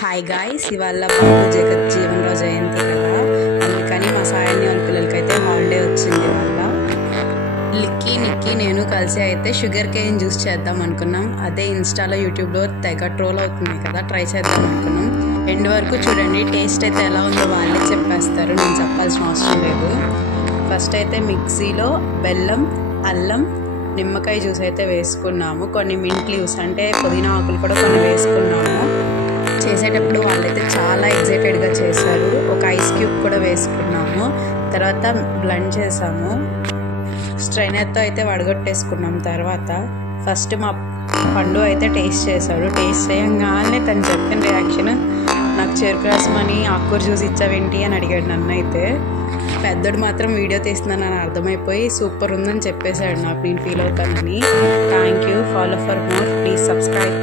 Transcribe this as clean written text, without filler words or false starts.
Hi guys, ఇవాళ బాబు జగజ్జీవనరావు జయంతి కదా, అందుకని మా సాయన్ని వాళ్ళ పిల్లలకైతే హాలిడే వచ్చింది. వల్ల లిక్కీ నిక్కీ నేను కలిసి అయితే షుగర్ కేన్ జ్యూస్ చేద్దాం అనుకున్నాం. అదే ఇన్స్టాలో యూట్యూబ్లో తెగ ట్రోల్ అవుతుంది కదా, ట్రై చేద్దాం అనుకున్నాం. ఎండ్ వరకు చూడండి, టేస్ట్ అయితే ఎలా ఉందో వాళ్ళే చెప్పేస్తారు, నేను చెప్పాల్సిన అవసరం లేదు. ఫస్ట్ అయితే మిక్సీలో బెల్లం, అల్లం, నిమ్మకాయ జ్యూస్ అయితే వేసుకున్నాము. కొన్ని మింట్ లీవ్స్ అంటే పుదీనా ఆకులు కూడా కొన్ని వేసుకున్నాము. చేసేటప్పుడు వాళ్ళైతే చాలా ఎగ్జైటెడ్గా చేశారు. ఒక ఐస్ క్యూబ్ కూడా వేసుకున్నాము. తర్వాత బ్లెండ్ చేసాము. స్ట్రైనర్తో అయితే వడగొట్టేసుకున్నాం. తర్వాత ఫస్ట్ మా పండు అయితే టేస్ట్ చేశాడు. టేస్ట్ చేయగానే తను చెప్పిన రియాక్షన్, నాకు చెరుకు రసమని ఆకుకూర జ్యూస్ ఇచ్చావేంటి అని అడిగాడు నన్ను. అయితే పెద్దోడు మాత్రం వీడియో తీస్తున్నానని అర్థమైపోయి సూపర్ ఉందని చెప్పేశాడు. నాకు నేను ఫీల్ అవుతానని. Thank you. Follow for more, please subscribe.